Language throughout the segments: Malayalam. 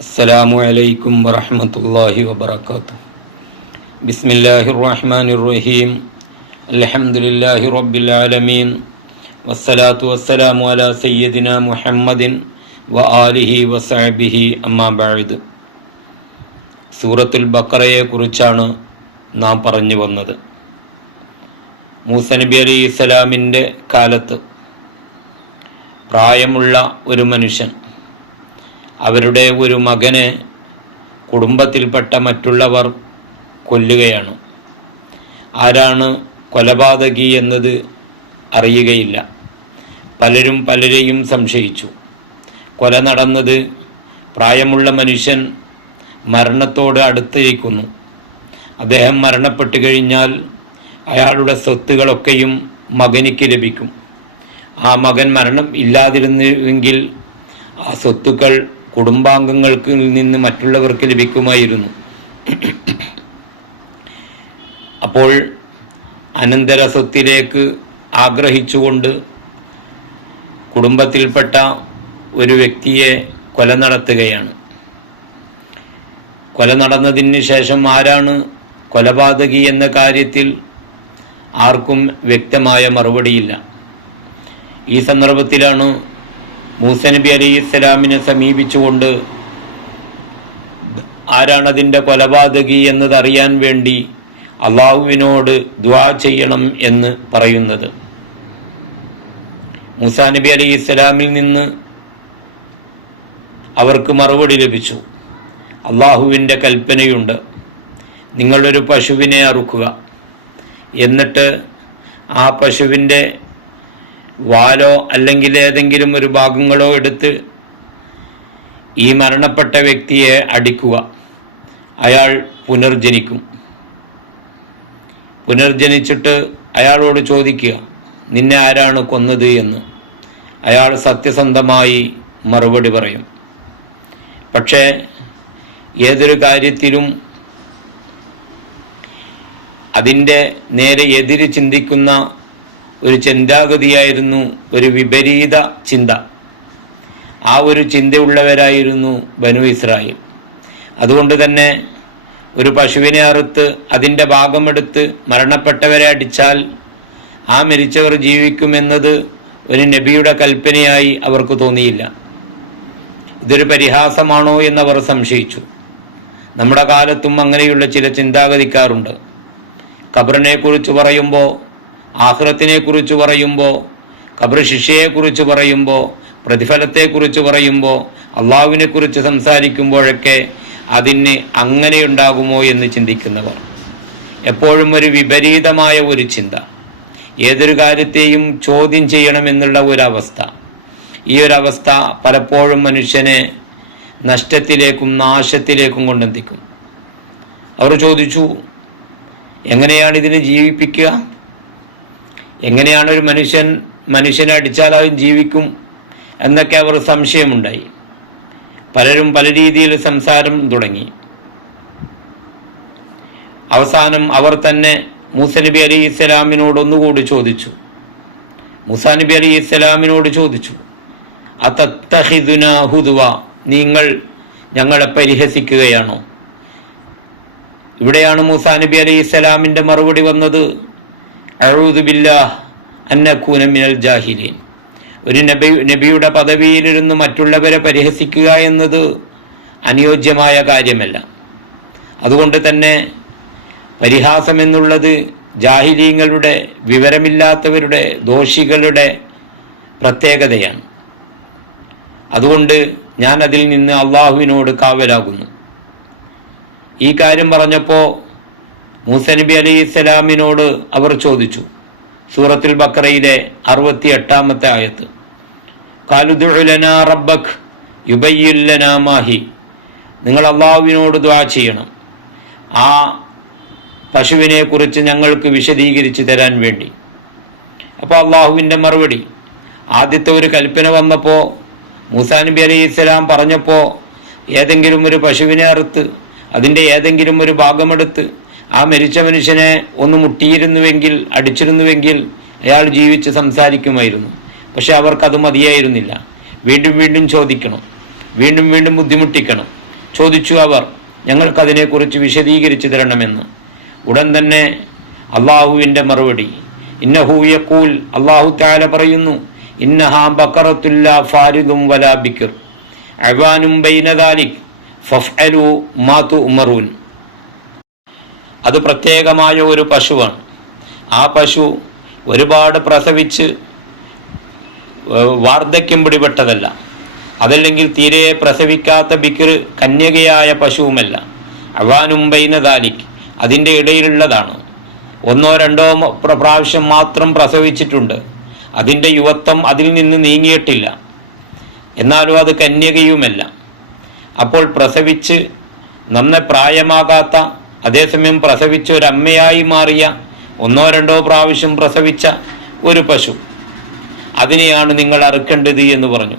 السلام عليكم ورحمة الله وبركاته بسم الله الرحمن الرحيم الحمد لله رب العالمين والصلاة والسلام على سيدنا محمد وآله وصحبه أما بعد സൂറത്തുൽ ബക്കറയെ കുറിച്ചാണ് നാം പറഞ്ഞു വന്നത് മൂസ നബി അലി ഇസ്ലാമിൻ്റെ കാലത്ത് പ്രായമുള്ള ഒരു മനുഷ്യൻ അവരുടെ ഒരു മകനെ കുടുംബത്തിൽപ്പെട്ട മറ്റുള്ളവർ കൊല്ലുകയാണ്. ആരാണ് കൊലപാതകി എന്നത് അറിയുകയില്ല. പലരും പലരെയും സംശയിച്ചു. കൊല നടന്നത് പ്രായമുള്ള മനുഷ്യൻ മരണത്തോട് അടുത്തിരിക്കുന്നു. അദ്ദേഹം മരണപ്പെട്ടു കഴിഞ്ഞാൽ അയാളുടെ സ്വത്തുകളൊക്കെയും മകനിക്ക് ലഭിക്കും. ആ മകൻ മരണം ഇല്ലാതിരുന്നുവെങ്കിൽ ആ സ്വത്തുക്കൾ കുടുംബാംഗങ്ങൾക്ക് നിന്ന് മറ്റുള്ളവർക്ക് ലഭിക്കുമായിരുന്നു. അപ്പോൾ അനന്തരസത്തിലേക്ക് ആഗ്രഹിച്ചുകൊണ്ട് കുടുംബത്തിൽപ്പെട്ട ഒരു വ്യക്തിയെ കൊല നടത്തുകയാണ്. കൊല നടന്നതിന് ശേഷം ആരാണ് കൊലപാതകി എന്ന കാര്യത്തിൽ ആർക്കും വ്യക്തമായ മറുപടിയില്ല. ഈ സന്ദർഭത്തിലാണ് മൂസ അലി ഇസ്ലാമിനെ സമീപിച്ചുകൊണ്ട് ആരാണതിന്റെ കൊലപാതകി എന്നതറിയാൻ വേണ്ടി അള്ളാഹുവിനോട് ദ്വാ ചെയ്യണം എന്ന് പറയുന്നത്. മൂസാ നബി അലി ഇസ്ലാമിൽ നിന്ന് അവർക്ക് മറുപടി ലഭിച്ചു. അള്ളാഹുവിന്റെ കൽപ്പനയുണ്ട്. നിങ്ങളൊരു പശുവിനെ അറുക്കുക. എന്നിട്ട് ആ പശുവിന്റെ വാലോ അല്ലെങ്കിൽ ഏതെങ്കിലും ഒരു ഭാഗങ്ങളോ എടുത്ത് ഈ മരണപ്പെട്ട വ്യക്തിയെ അടിക്കുക. അയാൾ പുനർജനിക്കും. പുനർജനിച്ചിട്ട് അയാളോട് ചോദിക്കുക നിന്നെ ആരാണ് കൊന്നത്? എന്ന്. അയാൾ സത്യസന്ധമായി മറുപടി പറയും. പക്ഷേ ഏതൊരു കാര്യത്തിലും അതിന്റെ നേരെ എതിര് ചിന്തിക്കുന്ന ഒരു ചിന്താഗതിയായിരുന്നു ഒരു വിപരീത ചിന്ത. ആ ഒരു ചിന്തയുള്ളവരായിരുന്നു ബനു ഇസ്രായേൽ. അതുകൊണ്ട് തന്നെ ഒരു പശുവിനെ അറുത്ത് അതിന്റെ ഭാഗമെടുത്ത് മരണപ്പെട്ടവരെ അടിച്ചാൽ ആ മരിച്ചവർ ജീവിക്കുമെന്നത് ഒരു നബിയുടെ കൽപ്പനയായി അവർക്ക് തോന്നിയില്ല. ഇതൊരു പരിഹാസമാണോ എന്നവർ സംശയിച്ചു. നമ്മുടെ കാലത്തും അങ്ങനെയുള്ള ചില ചിന്താഗതിക്കാരുണ്ട്. ഖബറിനെ കുറിച്ച് പറയുമ്പോൾ ആഹ്റത്തിനെ കുറിച്ച് പറയുമ്പോൾ ഖബർ ശിക്ഷയെക്കുറിച്ച് പറയുമ്പോൾ പ്രതിഫലത്തെക്കുറിച്ച് പറയുമ്പോൾ അള്ളാഹുവിനെ കുറിച്ച് സംസാരിക്കുമ്പോഴൊക്കെ അതിന് അങ്ങനെ ഉണ്ടാകുമോ എന്ന് ചിന്തിക്കുന്നവർ. എപ്പോഴും ഒരു വിപരീതമായ ഒരു ചിന്ത. ഏതൊരു കാര്യത്തെയും ചോദ്യം ചെയ്യണമെന്നുള്ള ഒരവസ്ഥ. ഈ ഒരവസ്ഥ പലപ്പോഴും മനുഷ്യനെ നഷ്ടത്തിലേക്കും നാശത്തിലേക്കും കൊണ്ടെത്തിക്കും. അവർ ചോദിച്ചു എങ്ങനെയാണ് ഇതിനെ ജീവിപ്പിക്കുക? എങ്ങനെയാണ് ഒരു മനുഷ്യൻ മനുഷ്യനെ അടിച്ചാൽ അവൻ ജീവിക്കും എന്നൊക്കെ അവർ സംശയമുണ്ടായി. പലരും പല രീതിയിൽ സംസാരം തുടങ്ങി. അവസാനം അവർ തന്നെ മൂസ നബി അലി ഇസ്ലാമിനോട് ഒന്നുകൂടി ചോദിച്ചു. മൂസ നബി അലി ഇസ്ലാമിനോട് ചോദിച്ചു അതത്തഹിദുന നിങ്ങൾ ഞങ്ങളെ പരിഹസിക്കുകയാണോ? ഇവിടെയാണ് മൂസ നബി അലി ഇസ്ലാമിന്റെ മറുപടി വന്നത്. അന്നക്കൂന മിനൽ ജാഹിലീൻ. ഒരു നബി നബിയുടെ പദവിയിലിരുന്ന് മറ്റുള്ളവരെ പരിഹസിക്കുക എന്നത് അനുയോജ്യമായ കാര്യമല്ല. അതുകൊണ്ട് തന്നെ പരിഹാസമെന്നുള്ളത് ജാഹിലീങ്ങളുടെ വിവരമില്ലാത്തവരുടെ ദോഷികളുടെ പ്രത്യേകതയാണ്. അതുകൊണ്ട് ഞാൻ അതിൽ നിന്ന് അള്ളാഹുവിനോട് കാവലാകുന്നു. ഈ കാര്യം പറഞ്ഞപ്പോൾ മൂസ നബി അലൈഹി സ്വലാമിനോട് അവർ ചോദിച്ചു. സൂറത്തുൽ ബക്കറയിലെ അറുപത്തി എട്ടാമത്തെ ആയത്ത് കാലുദുലന മാഹി. നിങ്ങൾ അള്ളാഹുവിനോട് ദ്വാ ചെയ്യണം. ആ പശുവിനെ കുറിച്ച് ഞങ്ങൾക്ക് വിശദീകരിച്ച് തരാൻ വേണ്ടി. അപ്പോൾ അള്ളാഹുവിന്റെ മറുപടി. ആദ്യത്തെ ഒരു കൽപ്പന വന്നപ്പോൾ മൂസാ നബി അലൈഹി ഇസ്ലാം പറഞ്ഞപ്പോൾ ഏതെങ്കിലും ഒരു പശുവിനെ അറുത്ത് അതിന്റെ ഏതെങ്കിലും ഒരു ഭാഗമെടുത്ത് ആ മരിച്ച മനുഷ്യനെ ഒന്ന് മുട്ടിയിരുന്നുവെങ്കിൽ അടിച്ചിരുന്നുവെങ്കിൽ അയാൾ ജീവിച്ച് സംസാരിക്കുമായിരുന്നു. പക്ഷെ അവർക്കത് മതിയായിരുന്നില്ല. വീണ്ടും വീണ്ടും ചോദിക്കണം. വീണ്ടും വീണ്ടും ബുദ്ധിമുട്ടിക്കണം. ചോദിച്ചു അവർ ഞങ്ങൾക്കതിനെക്കുറിച്ച് വിശദീകരിച്ചു തരണമെന്ന്. ഉടൻ തന്നെ അള്ളാഹുവിന്റെ മറുപടി ഇന്നഹു യക്കൂൽ അള്ളാഹു താല പറയുന്നു ഇന്നഹാ ബക്കറത്തുല്ല ഫാരിദും വലാ ബിക്കർ അവാനും ബൈനദാലിക് ഫഫ്അലു മാതു ഉമറൂൻ അത് പ്രത്യേകമായ ഒരു പശുവാണ്. ആ പശു ഒരുപാട് പ്രസവിച്ച് വാർദ്ധക്യം പിടിപെട്ടതല്ല. അതല്ലെങ്കിൽ തീരെ പ്രസവിക്കാത്ത ബിക്കിർ കന്യകയായ പശുവുമല്ല. അവാനുംബൈന ദാലിക്. അതിന്റെ ഇടയിലുള്ളതാണ്. ഒന്നോ രണ്ടോ പ്രാവശ്യം മാത്രം പ്രസവിച്ചിട്ടുണ്ട്. അതിന്റെ യുവത്വം അതിൽ നിന്ന് നീങ്ങിയിട്ടില്ല. എന്നാലും അത് കന്യകയുമല്ല. അപ്പോൾ പ്രസവിച്ച് നന്നെ പ്രായമാകാത്ത അതേസമയം പ്രസവിച്ച ഒരു അമ്മയായി മാറിയ ഒന്നോ രണ്ടോ പ്രാവശ്യം പ്രസവിച്ച ഒരു പശു. അതിനെയാണ് നിങ്ങൾ അറുക്കേണ്ടത് എന്ന് പറഞ്ഞു.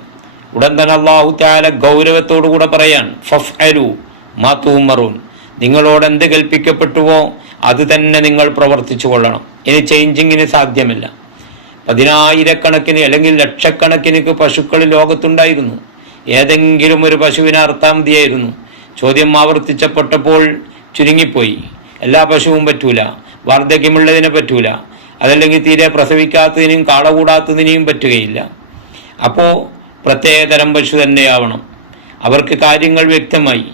ഉടൻ തന്നെ അള്ളാഹു താല ഗൗരവത്തോടു കൂടെ പറയാൻ ഫഫ് അരു മാത്തൂമറൂൻ നിങ്ങളോട് എന്ത് കൽപ്പിക്കപ്പെട്ടുവോ അത് തന്നെ നിങ്ങൾ പ്രവർത്തിച്ചു കൊള്ളണം. ഇനി ചേഞ്ചിങ്ങിന് സാധ്യമല്ല. പതിനായിരക്കണക്കിന് അല്ലെങ്കിൽ ലക്ഷക്കണക്കിന് പശുക്കൾ ലോകത്തുണ്ടായിരുന്നു. ഏതെങ്കിലും ഒരു പശുവിനെ അർത്ഥാമതിയായിരുന്നു ചോദ്യം ആവർത്തിച്ചപ്പെട്ടപ്പോൾ ചുരുങ്ങിപ്പോയി. എല്ലാ പശുവും പറ്റൂല. വാർദ്ധക്യമുള്ളതിനെ പറ്റൂല. അതല്ലെങ്കിൽ തീരെ പ്രസവിക്കാത്തതിനെയും കാളകൂടാത്തതിനെയും പറ്റുകയില്ല. അപ്പോൾ പ്രത്യേകതരം പശു തന്നെയാവണം. അവർക്ക് കാര്യങ്ങൾ വ്യക്തമായി.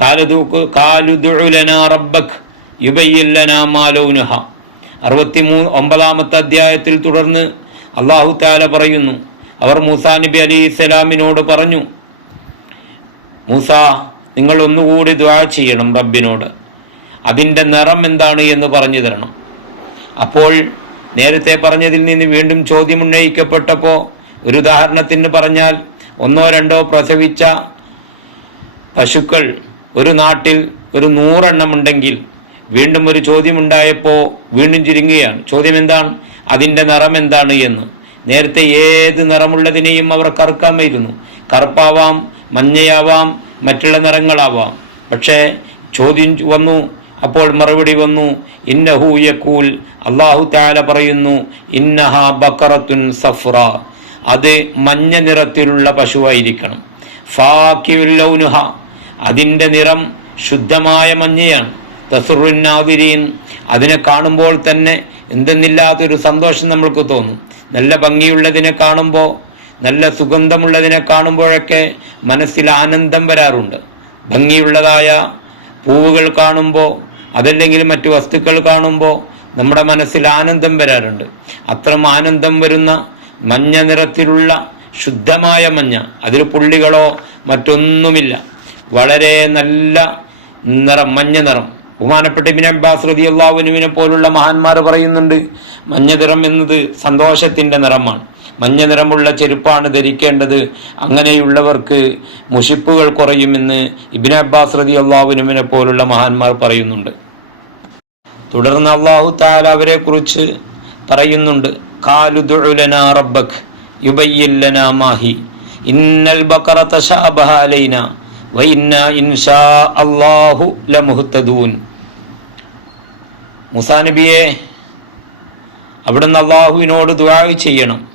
കാലുദൂക്ക് കാലുദുലന റബ്ബക് യുബയ്യല്ലന മാലൗനുഹ അറുപത്തിമൂ ഒമ്പതാമത്തെ അധ്യായത്തിൽ തുടർന്ന് അള്ളാഹു താല പറയുന്നു. അവർ മൂസാ നബി അലി ഇസ്ലാമിനോട് പറഞ്ഞു മൂസ നിങ്ങൾ ഒന്നുകൂടി ദ്വാ ചെയ്യണം റബ്ബിനോട്. അതിന്റെ നിറം എന്താണ് എന്ന് പറഞ്ഞു തരണം. അപ്പോൾ നേരത്തെ പറഞ്ഞതിൽ നിന്ന് വീണ്ടും ചോദ്യം ഉന്നയിക്കപ്പെട്ടപ്പോൾ ഒരു ഉദാഹരണത്തിന് പറഞ്ഞാൽ ഒന്നോ രണ്ടോ പ്രസവിച്ച പശുക്കൾ ഒരു നാട്ടിൽ ഒരു നൂറെണ്ണം ഉണ്ടെങ്കിൽ വീണ്ടും ഒരു ചോദ്യം ഉണ്ടായപ്പോൾ വീണ്ടും ചുരുങ്ങുകയാണ്. ചോദ്യം എന്താണ്? അതിന്റെ നിറം എന്താണ് എന്ന്. നേരത്തെ ഏത് നിറമുള്ളതിനെയും അവർ കറുക്കാമായിരുന്നു. കറുപ്പാവാം മഞ്ഞയാവാം മറ്റുള്ള നിറങ്ങളാവാം. പക്ഷേ ചോദ്യം വന്നു അപ്പോൾ മറുപടി വന്നു ഇന്നഹു യക്കൂൽ അള്ളാഹു താല പറയുന്നു ഇന്നഹ ബക്കറത്തുൻ സഫ്ര അത് മഞ്ഞ നിറത്തിലുള്ള പശുവായിരിക്കണം. ഫാക്കിയുല്ലൗനുഹ അതിന്റെ നിറം ശുദ്ധമായ മഞ്ഞയാണ്. തസുറുന്നാതിരീൻ അതിനെ കാണുമ്പോൾ തന്നെ എന്തെന്നില്ലാത്തൊരു സന്തോഷം നമ്മൾക്ക് തോന്നും. നല്ല ഭംഗിയുള്ളതിനെ കാണുമ്പോൾ നല്ല സുഗന്ധമുള്ളതിനെ കാണുമ്പോഴൊക്കെ മനസ്സിൽ ആനന്ദം വരാറുണ്ട്. ഭംഗിയുള്ളതായ പൂവുകൾ കാണുമ്പോൾ അതല്ലെങ്കിൽ മറ്റു വസ്തുക്കൾ കാണുമ്പോൾ നമ്മുടെ മനസ്സിൽ ആനന്ദം വരാറുണ്ട്. അത്രം ആനന്ദം വരുന്ന മഞ്ഞ നിറത്തിലുള്ള ശുദ്ധമായ മഞ്ഞ അതിൽ പുള്ളികളോ മറ്റൊന്നുമില്ല. വളരെ നല്ല നിറം മഞ്ഞ നിറം. ബഹുമാനപ്പെട്ട ഇബിൻ അബ്ബാസ് റതി അള്ളാഹുനുവിനെ പോലുള്ള മഹാന്മാർ പറയുന്നുണ്ട് മഞ്ഞ നിറം എന്നത് സന്തോഷത്തിന്റെ നിറമാണ്. മഞ്ഞ നിറമുള്ള ചെരുപ്പാണ് ധരിക്കേണ്ടത്. അങ്ങനെയുള്ളവർക്ക് മുഷിപ്പുകൾ കുറയുമെന്ന് ഇബിൻ അബ്ബാസ് റതി അള്ളാഹുനുവിനെ പോലുള്ള മഹാന്മാർ പറയുന്നുണ്ട്. തുടർന്ന് അള്ളാഹു താല അവരെ കുറിച്ച് പറയുന്നുണ്ട് കാലുദുലന റബ്ബക് മാഹി ഇന്നൽ നബിയെ അവിടുന്ന് അള്ളാഹുവിനോട് ദുആ ചെയ്യണം.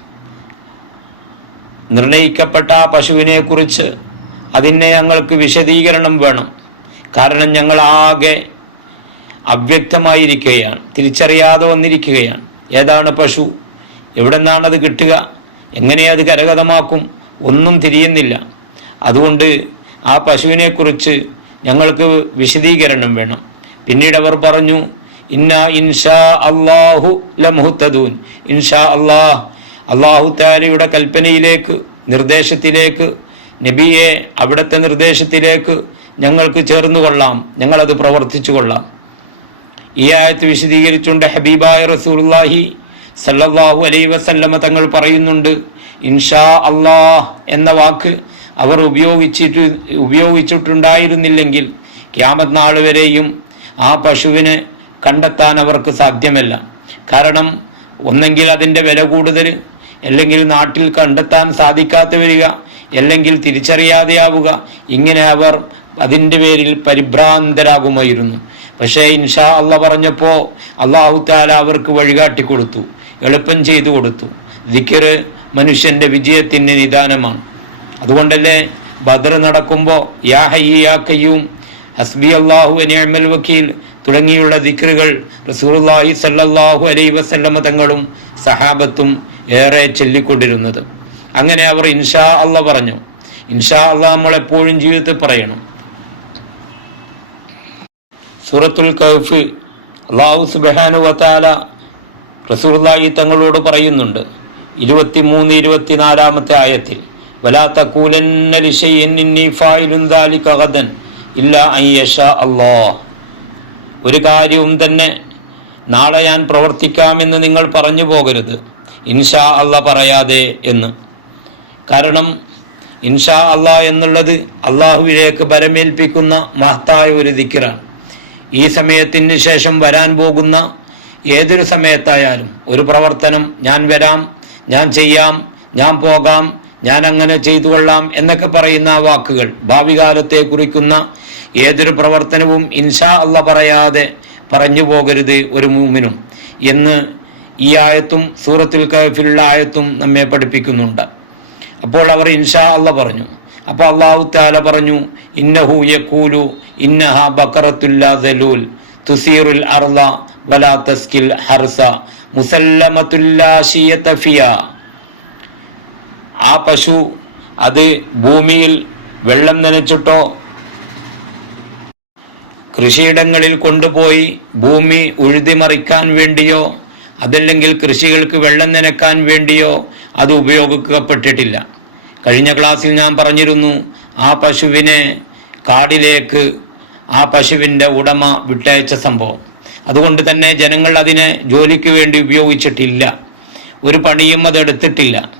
നിർണയിക്കപ്പെട്ട ആ പശുവിനെ കുറിച്ച് അതിനെ ഞങ്ങൾക്ക് വിശദീകരണം വേണം. കാരണം ഞങ്ങൾ ആകെ അവ്യക്തമായിരിക്കുകയാണ് തിരിച്ചറിയാതെ വന്നിരിക്കുകയാണ്. ഏതാണ് പശു? എവിടെ നിന്നാണത് കിട്ടുക? എങ്ങനെ അത് കരഗതമാക്കും? ഒന്നും തിരിയുന്നില്ല. അതുകൊണ്ട് ആ പശുവിനെ കുറിച്ച് ഞങ്ങൾക്ക് വിശദീകരണം വേണം. പിന്നീട് അവർ പറഞ്ഞു ഇന്ന ഇൻഷാ അള്ളാഹു ലമുഹത്തദൂൻ. ഇൻഷാ അള്ളാഹ് അള്ളാഹു താലയുടെ കൽപ്പനയിലേക്ക് നിർദ്ദേശത്തിലേക്ക് നബിയെ അവിടുത്തെ നിർദ്ദേശത്തിലേക്ക് ഞങ്ങൾക്ക് ചേർന്നു കൊള്ളാം. ഞങ്ങളത് പ്രവർത്തിച്ചു കൊള്ളാം. ഈ ആയത്ത് വിശദീകരിച്ചുകൊണ്ട് ഹബീബായ റസൂലുള്ളാഹി സല്ലാഹു അലൈ വസല്ലമ തങ്ങൾ പറയുന്നുണ്ട് ഇൻഷാ അള്ളാഹ് എന്ന വാക്ക് അവർ ഉപയോഗിച്ചിട്ട് ഉപയോഗിച്ചിട്ടുണ്ടായിരുന്നില്ലെങ്കിൽ ക്യാമത് നാൾ വരെയും ആ പശുവിനെ കണ്ടെത്താൻ അവർക്ക് സാധ്യമല്ല. കാരണം ഒന്നെങ്കിൽ അതിന്റെ വില കൂടുതൽ അല്ലെങ്കിൽ നാട്ടിൽ കണ്ടെത്താൻ സാധിക്കാതെ വരിക അല്ലെങ്കിൽ തിരിച്ചറിയാതെയാവുക ഇങ്ങനെ അവർ അതിന്റെ പേരിൽ പരിഭ്രാന്തരാകുമായിരുന്നു. പക്ഷേ ഇൻഷാ അള്ള പറഞ്ഞപ്പോൾ അള്ളാഹു താല അവർക്ക് വഴികാട്ടി കൊടുത്തു എളുപ്പം ചെയ്തു കൊടുത്തു. ദിക്കറ് മനുഷ്യന്റെ വിജയത്തിന് നിദാനമാണ്. അതുകൊണ്ടല്ലേ ബദർ നടക്കുമ്പോൾ യാ ഹയ്യ യാ കയ്യൂം ഹസ്ബി അള്ളാഹു അനിയമൽ വക്കീൽ തുടങ്ങിയുള്ള ദിക്കറുകൾ റസൂലുള്ളാഹി സല്ലാഹു അലൈഹി വസല്ലമ തങ്ങളും സഹാബത്തും ഏറെ ചൊല്ലിക്കൊണ്ടിരുന്നത്. അങ്ങനെ അവർ ഇൻഷാ അല്ല പറഞ്ഞു. ഇൻഷാ അല്ല നമ്മൾ എപ്പോഴും ജീവിതത്തിൽ പറയണം. സൂറത്തുൽ കൗഫ് അള്ളാഹു സുബാനു വത്താല റസൂർലായി തങ്ങളോട് പറയുന്നുണ്ട്. ഇരുപത്തിമൂന്ന് ഇരുപത്തിനാലാമത്തെ ആയത്തിൽ ഒരു കാര്യവും തന്നെ നാളെ ഞാൻ പ്രവർത്തിക്കാമെന്ന് നിങ്ങൾ പറഞ്ഞു പോകരുത്. ഇൻഷാ അല്ല പറയാതെ എന്ന്. കാരണം ഇൻഷാ അല്ല എന്നുള്ളത് അള്ളാഹുവിലേക്ക് ബലമേൽപ്പിക്കുന്ന മഹത്തായ ഒരു ദിക്കിറാണ് ഈ സമയത്തിന് ശേഷം വരാൻ പോകുന്ന ഏതൊരു സമയത്തായാലും ഒരു പ്രവർത്തനം ഞാൻ വരാം ഞാൻ ചെയ്യാം ഞാൻ പോകാം ഞാൻ അങ്ങനെ ചെയ്തു കൊള്ളാം എന്നൊക്കെ പറയുന്ന വാക്കുകൾ ഭാവി കാലത്തെ കുറിക്കുന്ന ഏതൊരു പ്രവർത്തനവും ഇൻഷാ അല്ല പറയാതെ പറഞ്ഞു പോകരുത് ഒരു മൂമിനും എന്ന് ഈ ആയത്തും സൂറത്തിൽ കഫിലുള്ള ആയത്തും നമ്മെ പഠിപ്പിക്കുന്നുണ്ട്. അപ്പോൾ അവർ ഇൻഷാ അല്ല പറഞ്ഞു. അപ്പോൾ അള്ളാഹു താല പറഞ്ഞു ഇന്നഹു യഖൂലു ഇന്നഹ ബക്കറത്തുല്ലാ ദലൂൽ തുസീറുൽ അർള വലാ തസ്കിൽ ഹർസ മുസല്ലമത്തുല്ലാഷിയ ആ പശു അത് ഭൂമിയിൽ വെള്ളം നനച്ചിട്ടോ കൃഷിയിടങ്ങളിൽ കൊണ്ടുപോയി ഭൂമി ഉഴുതിമറിക്കാൻ വേണ്ടിയോ അതല്ലെങ്കിൽ കൃഷികൾക്ക് വെള്ളം നനക്കാൻ വേണ്ടിയോ അത് ഉപയോഗിക്കപ്പെട്ടിട്ടില്ല. കഴിഞ്ഞ ക്ലാസ്സിൽ ഞാൻ പറഞ്ഞിരുന്നു ആ പശുവിനെ കാടിലേക്ക് ആ പശുവിന്റെ ഉടമ വിട്ടയച്ച സംഭവം. അതുകൊണ്ട് തന്നെ ജനങ്ങൾ അതിനെ ജോലിക്ക് വേണ്ടി ഉപയോഗിച്ചിട്ടില്ല. ഒരു പണിയും അത് എടുത്തിട്ടില്ല.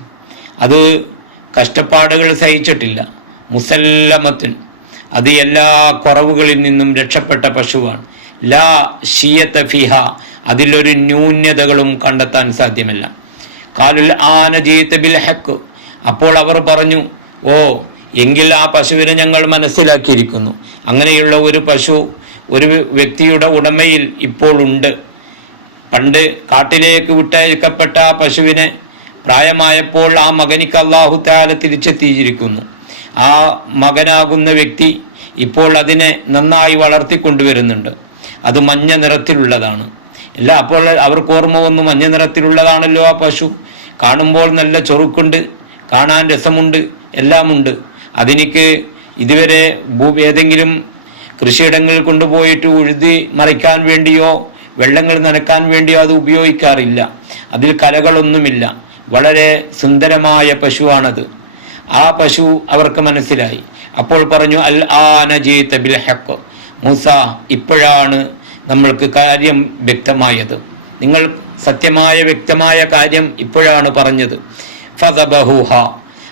അത് കഷ്ടപ്പാടുകൾ സഹിച്ചിട്ടില്ല. മുസല്ലമത്തിൻ അത് എല്ലാ കുറവുകളിൽ നിന്നും രക്ഷപ്പെട്ട പശുവാണ്. ലാ ഷിയത്ത ഫിഹ. അതിലൊരു ന്യൂന്യതകളും കണ്ടെത്താൻ സാധ്യമല്ല. കാലുൽ ആന ബിൽ ഹക്ക് അപ്പോൾ അവർ പറഞ്ഞു ഓ എങ്കിൽ ആ പശുവിനെ ഞങ്ങൾ മനസ്സിലാക്കിയിരിക്കുന്നു. അങ്ങനെയുള്ള ഒരു പശു ഒരു വ്യക്തിയുടെ ഉടമയിൽ ഇപ്പോൾ ഉണ്ട്. പണ്ട് കാട്ടിലേക്ക് വിട്ടയക്കപ്പെട്ട ആ പശുവിനെ പ്രായമായപ്പോൾ ആ മകനിക്ക് അള്ളാഹു താല തിരിച്ചെത്തിയിരിക്കുന്നു. ആ മകനാകുന്ന വ്യക്തി ഇപ്പോൾ അതിനെ നന്നായി വളർത്തിക്കൊണ്ടുവരുന്നുണ്ട് അത് മഞ്ഞ നിറത്തിലുള്ളതാണ്. ഇല്ല അപ്പോൾ അവർക്ക് ഓർമ്മ വന്നു മഞ്ഞ നിറത്തിലുള്ളതാണല്ലോ ആ പശു. കാണുമ്പോൾ നല്ല ചൊറുക്കുണ്ട് കാണാൻ രസമുണ്ട് എല്ലാമുണ്ട്. അതിനിക്ക് ഇതുവരെ ഭൂ- ഏതെങ്കിലും കൃഷിയിടങ്ങളിൽ കൊണ്ടുപോയിട്ട് ഉഴുതി മറിക്കാൻ വേണ്ടിയോ വെള്ളങ്ങൾ നനക്കാൻ വേണ്ടിയോ അത് ഉപയോഗിക്കാറില്ല. അതിൽ കലകളൊന്നുമില്ല. വളരെ സുന്ദരമായ പശുവാണത്. ആ പശു അവർക്ക് മനസ്സിലായി. അപ്പോൾ പറഞ്ഞു അൽ ആന ജീത്ത ബിൽ ഹക്ക് മൂസ ഇപ്പോഴാണ് നമ്മൾക്ക് കാര്യം വ്യക്തമായത്. നിങ്ങൾ സത്യമായ വ്യക്തമായ കാര്യം ഇപ്പോഴാണ് പറഞ്ഞത്. ഫതബഹുഹ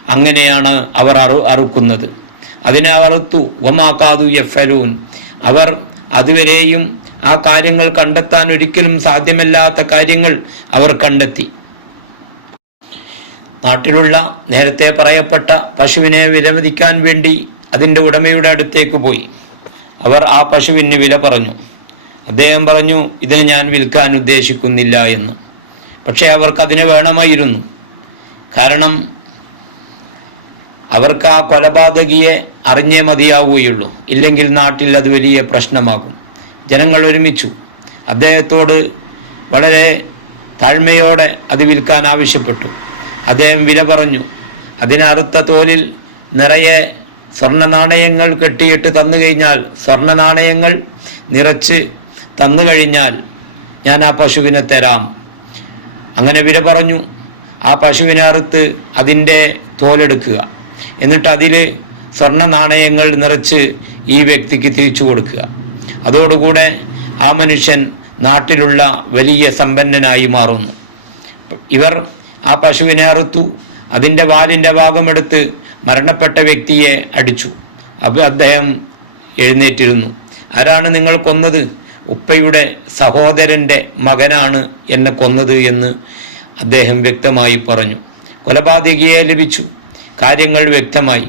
അങ്ങനെയാണ് അവർ അറു അറുക്കുന്നത്. അതിനെ അറുത്തു. ഒമാക്കാതു യഫലൂൻ. അവർ അതുവരെയും ആ കാര്യങ്ങൾ കണ്ടെത്താൻ ഒരിക്കലും സാധ്യമല്ലാത്ത കാര്യങ്ങൾ അവർ കണ്ടെത്തി. നാട്ടിലുള്ള നേരത്തെ പറയപ്പെട്ട പശുവിനെ വിലമതിക്കാൻ വേണ്ടി അതിന്റെ ഉടമയുടെ അടുത്തേക്ക് പോയി. അവർ ആ പശുവിന് വില പറഞ്ഞു. അദ്ദേഹം പറഞ്ഞു ഇതിന് ഞാൻ വിൽക്കാൻ ഉദ്ദേശിക്കുന്നില്ല എന്ന്. പക്ഷേ അവർക്ക് അതിന് വേണമായിരുന്നു. കാരണം അവർക്ക് ആ കൊലപാതകിയെ അറിഞ്ഞേ മതിയാവുകയുള്ളൂ. ഇല്ലെങ്കിൽ നാട്ടിൽ അത് വലിയ പ്രശ്നമാകും. ജനങ്ങൾ ഒരുമിച്ചു. അദ്ദേഹത്തോട് വളരെ താഴ്മയോടെ അത് വിൽക്കാൻ ആവശ്യപ്പെട്ടു. അദ്ദേഹം വില പറഞ്ഞു. അതിനറുത്ത തോലിൽ നിറയെ സ്വർണ നാണയങ്ങൾ കെട്ടിയിട്ട് തന്നു കഴിഞ്ഞാൽ സ്വർണ നാണയങ്ങൾ നിറച്ച് തന്നു കഴിഞ്ഞാൽ ഞാൻ ആ പശുവിനെ തരാം. അങ്ങനെ വില പറഞ്ഞു. ആ പശുവിനെ അറുത്ത് അതിന്റെ തോലെടുക്കുക. എന്നിട്ട് അതിൽ സ്വർണ നാണയങ്ങൾ നിറച്ച് ഈ വ്യക്തിക്ക് തിരിച്ചു കൊടുക്കുക. അതോടുകൂടെ ആ മനുഷ്യൻ നാട്ടിലുള്ള വലിയ സമ്പന്നനായി മാറുന്നു. ഇവർ ആ പശുവിനെ അറുത്തു. അതിന്റെ വാലിന്റെ ഭാഗമെടുത്ത് മരണപ്പെട്ട വ്യക്തിയെ അടിച്ചു. അപ്പോൾ അദ്ദേഹം എഴുന്നേറ്റിരുന്നു. ആരാണ് നിങ്ങൾ കൊന്നത്? ഉപ്പയുടെ സഹോദരന്റെ മകനാണ് എന്നെ കൊന്നത് എന്ന് അദ്ദേഹം വ്യക്തമായി പറഞ്ഞു. കൊലപാതകിയെ ലഭിച്ചു. കാര്യങ്ങൾ വ്യക്തമായി.